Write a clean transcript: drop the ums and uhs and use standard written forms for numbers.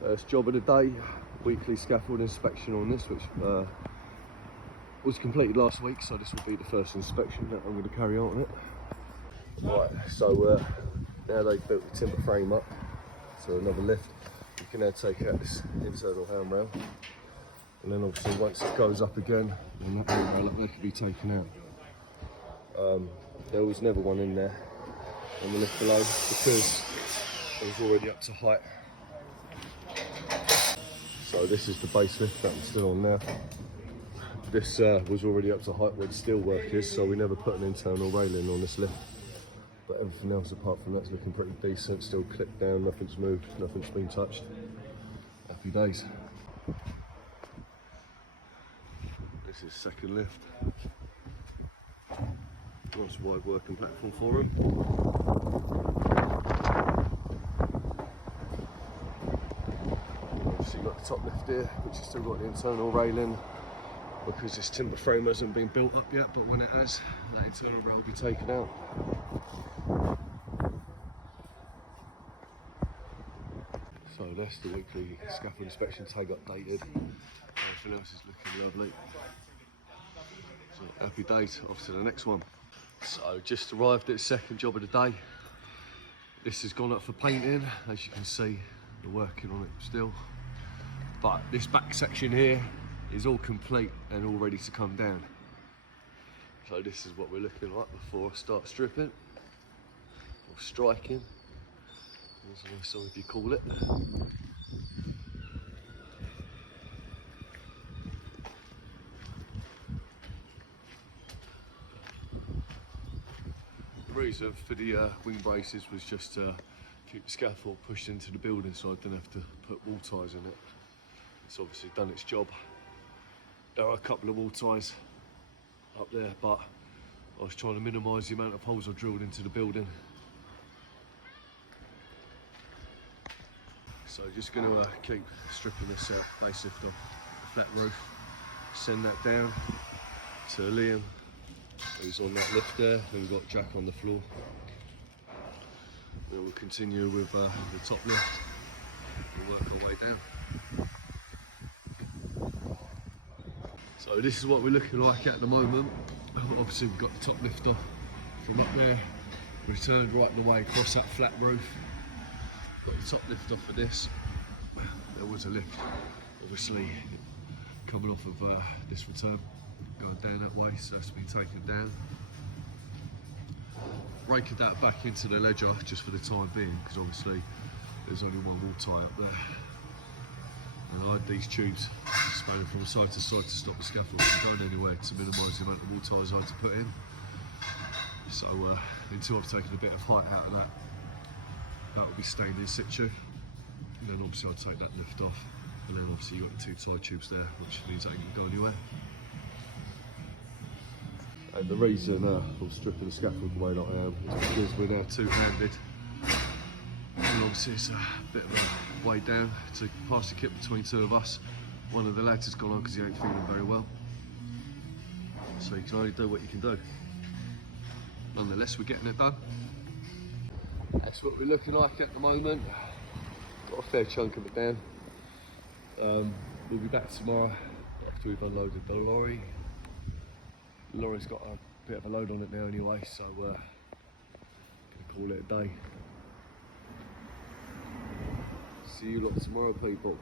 First job of the day, weekly scaffold inspection on this, which was completed last week, so this will be the first inspection that I'm going to carry out on it. Right, so now they've built the timber frame up, so another lift. You can now take out this internal handrail, and then obviously once it goes up again, then that handrail up there can be taken out. There was never one in there on the lift below because it was already up to height. So this is the base lift that I'm still on now. This was already up to height where the steel work is, so we never put an internal railing on this lift. But everything else apart from that's looking pretty decent, still clipped down, nothing's moved, nothing's been touched. Happy days. This is second lift. Nice wide working platform for him. Obviously got the top lift here, which has still got the internal railing because this timber frame hasn't been built up yet, but when it has, that internal rail will be taken out. So that's the weekly scaffold inspection tag updated. Everything else is looking lovely. So happy days, off to the next one. So just arrived at the second job of the day. This has gone up for painting, as you can see, we're working on it still. But this back section here is all complete and all ready to come down. So this is what we're looking like before I start stripping, or striking, as some of you call it. The reason for the wing braces was just to keep the scaffold pushed into the building so I didn't have to put wall ties in it. It's obviously done its job. There are a couple of wall ties up there, but I was trying to minimise the amount of holes I drilled into the building. So just going to keep stripping this base lift off the flat roof, send that down to Liam, who's on that lift there, and we've got Jack on the floor. Then we'll continue with the top lift and work our way down. So this is what we're looking like at the moment. Obviously we've got the top lift off from up there, returned right the way across that flat roof. Got the top lift off for this. There was a lift obviously coming off of this return, going down that way, so that's been taken down. Raking that back into the ledger just for the time being, because obviously there's only one wall tie up there. And I had these tubes spanning from side to side to stop the scaffold from going anywhere, to minimise the amount of wall ties I had to put in. So until I've taken a bit of height out of that, that will be staying in situ. And then obviously I'll take that lift off. And then obviously you've got the two tie tubes there, which means they can go anywhere. And the reason I'm stripping the scaffold the way that I am is because we're now two-handed. And obviously it's a bit of a way down to pass the kit between two of us. One of the lads has gone on because he ain't feeling very well. So you can only do what you can do. Nonetheless, we're getting it done. That's what we're looking like at the moment. Got a fair chunk of it down. We'll be back tomorrow after we've unloaded the lorry. The lorry's got a bit of a load on it now anyway, so gonna call it a day. See you lot tomorrow, people.